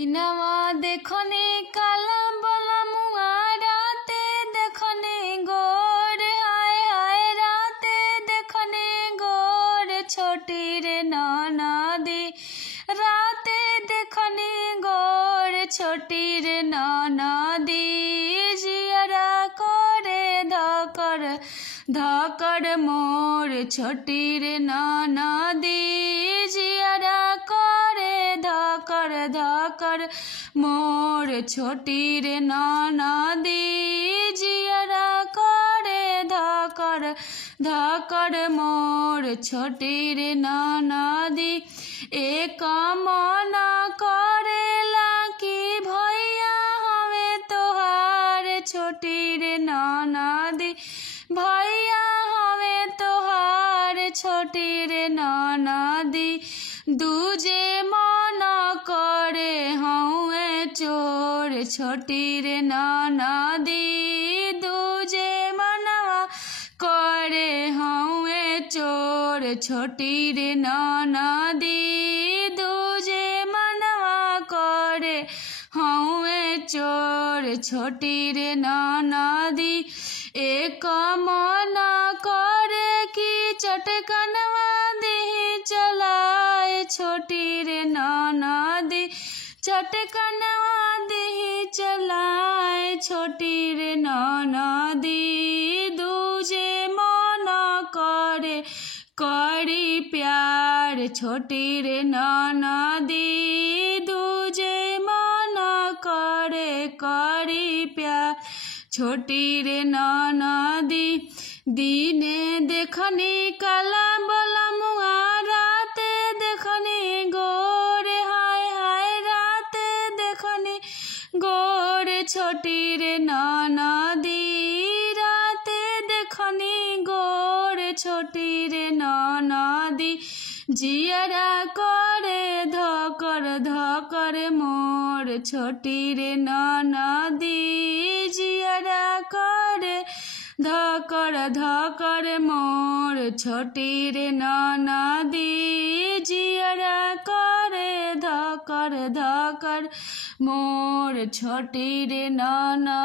नवा देखने काला बोला मुआ राते देखने गोर हाय हाय राते देखने गोर छोटी रे नाना दी राते देखने गोर छोटी रे नाना दी जियरा करे धकर धकर मोर छोटी रे नाना दी जियरा करे धकर धकर मोर छोटी रे नाना दी जियरा करे धकर धकर मोर छोटी रे नाना दी एक मना करेला कि भैया हमें तोहार छोटी रे नाना दी भैया हमें तोहार छोटी रे नाना दी दूजे मना करे हउए चोर छोटी रे नाना दी दूजे मनवा करे हउए चोर छोटी रे नाना दी दूजे मनवा करे हउए चोर छोटी रे नाना दी एक मना करे कि चटकनवा दी चलाए छोटी रे नाना दी चटकनवा दी चलाए छोटी रे नाना दी दूजे मना करे करी प्यार छोटी रे नाना दी दूजे मना करे करी प्यार छोटी रे नाना दी दीने देखनी काला बोला मुआ राते देखनी गोर हाय हाय राते देखनी गोर छोटी रे नाना दी राते देखनी गोर छोटी रे नाना दी जियरा करे धकर धकर मोर छोटी रे नाना दी जियरा करे धकर धकर मोर छोटी रे नाना दी जियरा करे धकर धकर मोर छोटी रे नाना